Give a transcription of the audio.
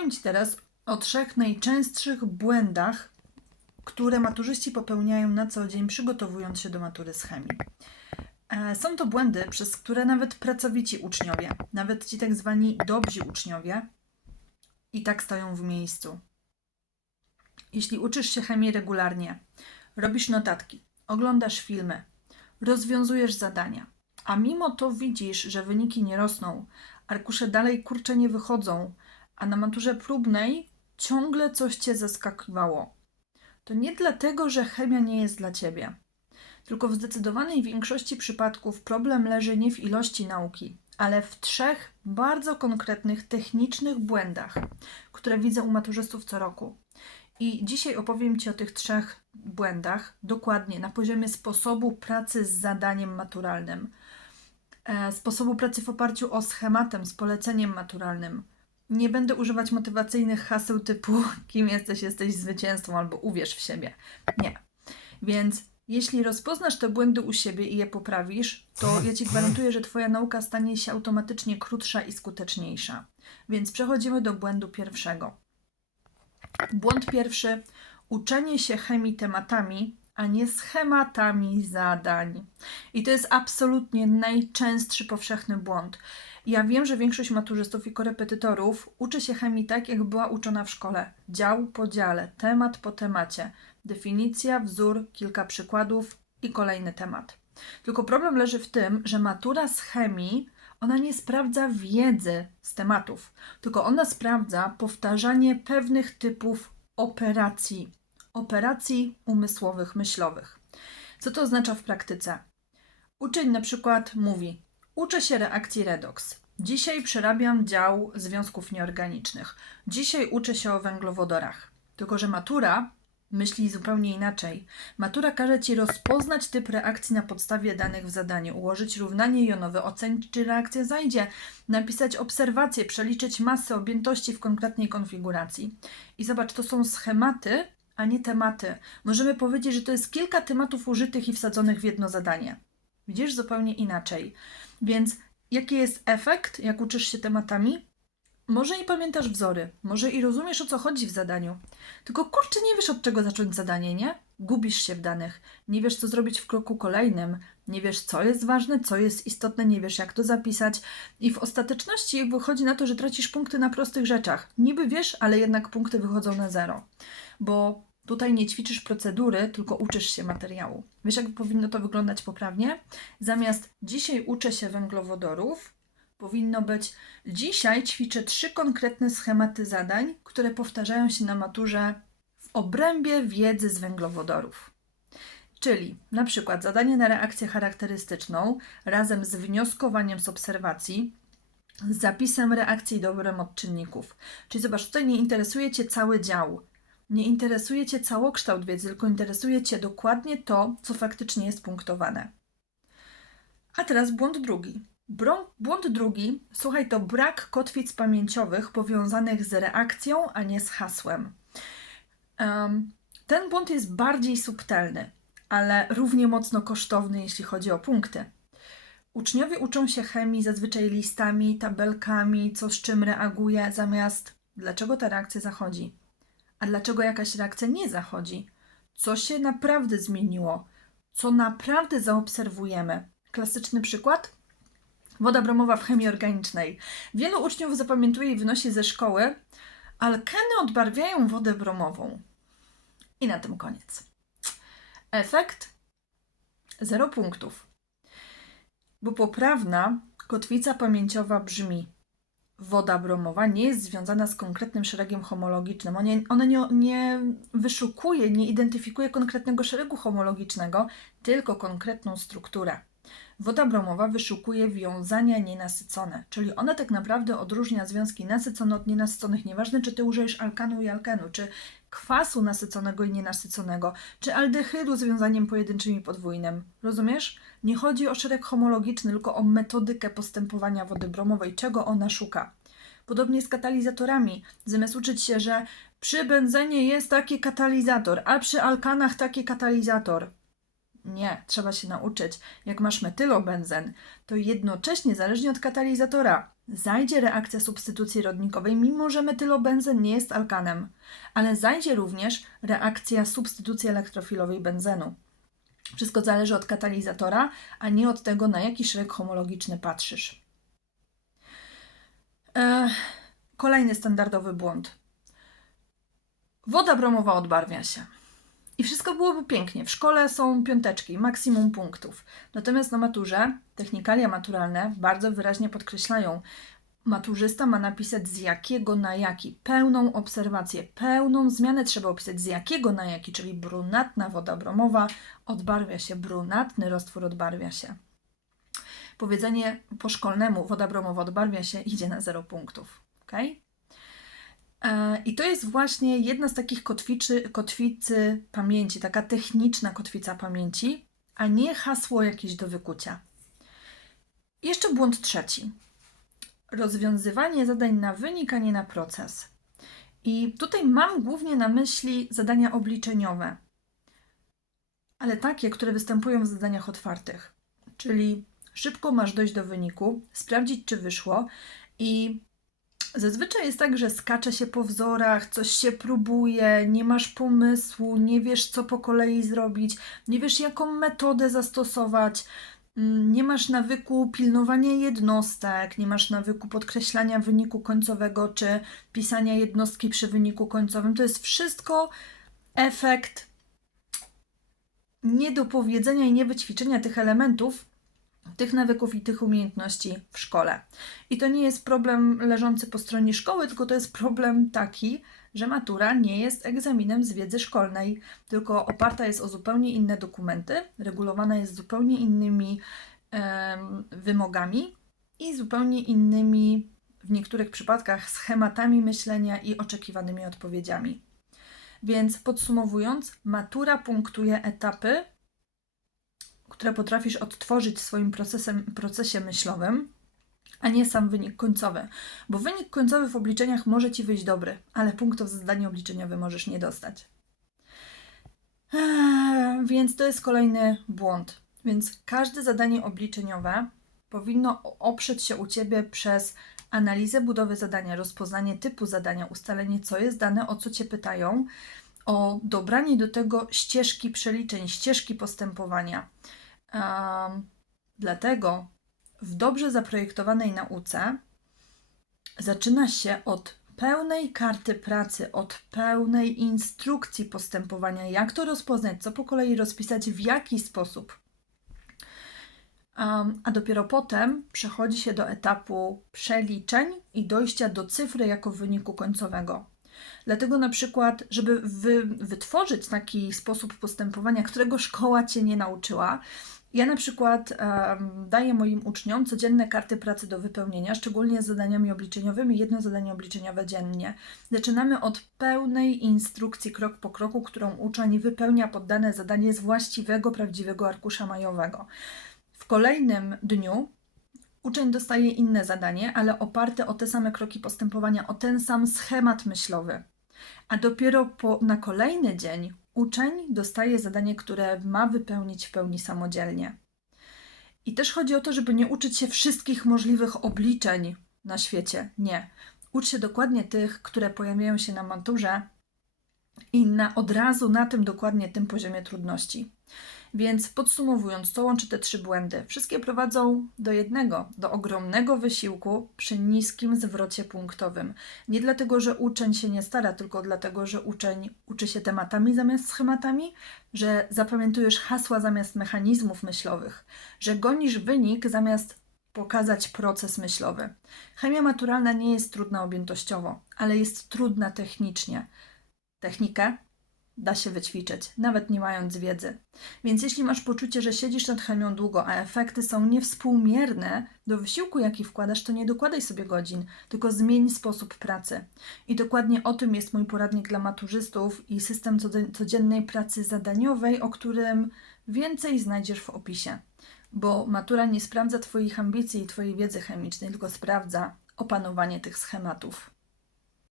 Opowiem Ci teraz o trzech najczęstszych błędach, które maturzyści popełniają na co dzień, przygotowując się do matury z chemii. E, Są to błędy, przez które nawet pracowici uczniowie, nawet ci tak zwani dobrzy uczniowie, i tak stoją w miejscu. Jeśli uczysz się chemii regularnie, robisz notatki, oglądasz filmy, rozwiązujesz zadania, a mimo to widzisz, że wyniki nie rosną, arkusze dalej kurcze nie wychodzą, a na maturze próbnej ciągle coś cię zaskakiwało. To nie dlatego, że chemia nie jest dla ciebie, tylko w zdecydowanej większości przypadków problem leży nie w ilości nauki, ale w trzech bardzo konkretnych technicznych błędach, które widzę u maturzystów co roku. I dzisiaj opowiem Ci o tych trzech błędach dokładnie na poziomie sposobu pracy z zadaniem maturalnym, e, sposobu pracy w oparciu o schematem z poleceniem maturalnym. Nie będę używać motywacyjnych haseł typu kim jesteś, jesteś zwycięzcą albo uwierz w siebie. Nie. Więc jeśli rozpoznasz te błędy u siebie i je poprawisz, to ja Ci gwarantuję, że Twoja nauka stanie się automatycznie krótsza i skuteczniejsza. Więc przechodzimy do błędu pierwszego. Błąd pierwszy: uczenie się chemii tematami, a nie schematami zadań. I to jest absolutnie najczęstszy powszechny błąd. Ja wiem, że większość maturzystów i korepetytorów uczy się chemii tak, jak była uczona w szkole. Dział po dziale, temat po temacie. Definicja, wzór, kilka przykładów i kolejny temat. Tylko problem leży w tym, że matura z chemii, ona nie sprawdza wiedzy z tematów, tylko ona sprawdza powtarzanie pewnych typów operacji. Operacji umysłowych, myślowych. Co to oznacza w praktyce? Uczeń na przykład mówi: Uczę się reakcji redoks. Dzisiaj przerabiam dział związków nieorganicznych. Dzisiaj uczę się o węglowodorach. Tylko, że matura myśli zupełnie inaczej. Matura każe ci rozpoznać typ reakcji na podstawie danych w zadaniu, ułożyć równanie jonowe, ocenić, czy reakcja zajdzie, napisać obserwacje, przeliczyć masę objętości w konkretnej konfiguracji. I zobacz, to są schematy, a nie tematy. Możemy powiedzieć, że to jest kilka tematów użytych i wsadzonych w jedno zadanie. Widzisz zupełnie inaczej. Więc jaki jest efekt, jak uczysz się tematami? Może i pamiętasz wzory, może i rozumiesz o co chodzi w zadaniu. Tylko kurczę, nie wiesz od czego zacząć zadanie, nie? Gubisz się w danych, nie wiesz co zrobić w kroku kolejnym, nie wiesz co jest ważne, co jest istotne, nie wiesz jak to zapisać i w ostateczności wychodzi na to, że tracisz punkty na prostych rzeczach. Niby wiesz, ale jednak punkty wychodzą na zero, bo tutaj nie ćwiczysz procedury, tylko uczysz się materiału. Wiesz jak powinno to wyglądać poprawnie? Zamiast dzisiaj uczę się węglowodorów, powinno być dzisiaj ćwiczę trzy konkretne schematy zadań, które powtarzają się na maturze w obrębie wiedzy z węglowodorów. Czyli na przykład zadanie na reakcję charakterystyczną razem z wnioskowaniem z obserwacji, z zapisem reakcji i dobrem odczynników. Czyli zobacz, tutaj nie interesuje Cię cały dział, nie interesuje Cię całokształt wiedzy, tylko interesuje Cię dokładnie to, co faktycznie jest punktowane. A teraz błąd drugi. Błąd drugi, słuchaj, to brak kotwic pamięciowych powiązanych z reakcją, a nie z hasłem. Em, ten błąd jest bardziej subtelny, ale równie mocno kosztowny, jeśli chodzi o punkty. Uczniowie uczą się chemii zazwyczaj listami, tabelkami, co z czym reaguje, zamiast dlaczego ta reakcja zachodzi, a dlaczego jakaś reakcja nie zachodzi, co się naprawdę zmieniło, co naprawdę zaobserwujemy. Klasyczny przykład? Woda bromowa w chemii organicznej. Wielu uczniów zapamiętuje i wynosi ze szkoły, alkeny odbarwiają wodę bromową. I na tym koniec. Efekt? Zero punktów. Bo poprawna kotwica pamięciowa brzmi: woda bromowa nie jest związana z konkretnym szeregiem homologicznym. Ona, ona nie, nie wyszukuje, nie identyfikuje konkretnego szeregu homologicznego, tylko konkretną strukturę. Woda bromowa wyszukuje wiązania nienasycone, czyli ona tak naprawdę odróżnia związki nasycone od nienasyconych. Nieważne, czy ty użyjesz alkanu i alkenu, czy kwasu nasyconego i nienasyconego, czy aldehydu z wiązaniem pojedynczym i podwójnym. Rozumiesz? Nie chodzi o szereg homologiczny, tylko o metodykę postępowania wody bromowej, czego ona szuka. Podobnie z katalizatorami. Zamiast uczyć się, że przy benzenie jest taki katalizator, a przy alkanach taki katalizator. Nie, trzeba się nauczyć. Jak masz metylobenzen, to jednocześnie, zależnie od katalizatora, zajdzie reakcja substytucji rodnikowej, mimo że metylobenzen nie jest alkanem, ale zajdzie również reakcja substytucji elektrofilowej benzenu. Wszystko zależy od katalizatora, a nie od tego, na jaki szereg homologiczny patrzysz. E, kolejny standardowy błąd. Woda bromowa odbarwia się. I wszystko byłoby pięknie. W szkole są piąteczki, maksimum punktów. Natomiast na maturze technikalia maturalne bardzo wyraźnie podkreślają, maturzysta ma napisać z jakiego na jaki. Pełną obserwację, pełną zmianę trzeba opisać z jakiego na jaki, czyli brunatna woda bromowa odbarwia się, brunatny roztwór odbarwia się. Powiedzenie po szkolnemu woda bromowa odbarwia się idzie na 0 punktów. Okay? E, I to jest właśnie jedna z takich kotwiczy, kotwicy pamięci, taka techniczna kotwica pamięci, a nie hasło jakieś do wykucia. Jeszcze błąd trzeci. Rozwiązywanie zadań na wynik, a nie na proces. I tutaj mam głównie na myśli zadania obliczeniowe, ale takie, które występują w zadaniach otwartych. Czyli szybko masz dojść do wyniku, sprawdzić, czy wyszło i Zazwyczaj jest tak, że skacze się po wzorach, coś się próbuje, nie masz pomysłu, nie wiesz, co po kolei zrobić, nie wiesz, jaką metodę zastosować, mm, nie masz nawyku pilnowania jednostek, nie masz nawyku podkreślania wyniku końcowego czy pisania jednostki przy wyniku końcowym. To jest wszystko efekt niedopowiedzenia i niewyćwiczenia tych elementów tych nawyków i tych umiejętności w szkole. I to nie jest problem leżący po stronie szkoły, tylko to jest problem taki, że matura nie jest egzaminem z wiedzy szkolnej, tylko oparta jest o zupełnie inne dokumenty, regulowana jest zupełnie innymi wymogami i zupełnie innymi, w niektórych przypadkach, schematami myślenia i oczekiwanymi odpowiedziami. Więc podsumowując, matura punktuje etapy, które potrafisz odtworzyć swoim procesem, procesie myślowym, a nie sam wynik końcowy. Bo wynik końcowy w obliczeniach może ci wyjść dobry, ale punktów za zadanie obliczeniowe możesz nie dostać. Eee, więc to jest kolejny błąd. Więc każde zadanie obliczeniowe powinno oprzeć się u ciebie przez analizę budowy zadania, rozpoznanie typu zadania, ustalenie, co jest dane, o co cię pytają, o dobranie do tego ścieżki przeliczeń, ścieżki postępowania Um, dlatego w dobrze zaprojektowanej nauce zaczyna się od pełnej karty pracy, od pełnej instrukcji postępowania, jak to rozpoznać, co po kolei rozpisać, w jaki sposób. Um, a dopiero potem przechodzi się do etapu przeliczeń i dojścia do cyfry jako wyniku końcowego. Dlatego na przykład, żeby wy, wytworzyć taki sposób postępowania, którego szkoła cię nie nauczyła, ja na przykład um, daję moim uczniom codzienne karty pracy do wypełnienia, szczególnie z zadaniami obliczeniowymi, jedno zadanie obliczeniowe dziennie. Zaczynamy od pełnej instrukcji krok po kroku, którą uczeń wypełnia pod dane zadanie z właściwego, prawdziwego arkusza majowego. W kolejnym dniu uczeń dostaje inne zadanie, ale oparte o te same kroki postępowania, o ten sam schemat myślowy. A dopiero po, na kolejny dzień uczeń dostaje zadanie, które ma wypełnić w pełni samodzielnie. I też chodzi o to, żeby nie uczyć się wszystkich możliwych obliczeń na świecie. Nie. Ucz się dokładnie tych, które pojawiają się na maturze i na, od razu na tym dokładnie tym poziomie trudności. Więc podsumowując, co łączy te trzy błędy? Wszystkie prowadzą do jednego, do ogromnego wysiłku przy niskim zwrocie punktowym. Nie dlatego, że uczeń się nie stara, tylko dlatego, że uczeń uczy się tematami zamiast schematami, że zapamiętujesz hasła zamiast mechanizmów myślowych, że gonisz wynik zamiast pokazać proces myślowy. Chemia maturalna nie jest trudna objętościowo, ale jest trudna technicznie. Technikę da się wyćwiczyć, nawet nie mając wiedzy. Więc jeśli masz poczucie, że siedzisz nad chemią długo, a efekty są niewspółmierne do wysiłku, jaki wkładasz, to nie dokładaj sobie godzin, tylko zmień sposób pracy. I dokładnie o tym jest mój poradnik dla maturzystów i system codziennej pracy zadaniowej, o którym więcej znajdziesz w opisie. Bo matura nie sprawdza Twoich ambicji i Twojej wiedzy chemicznej, tylko sprawdza opanowanie tych schematów.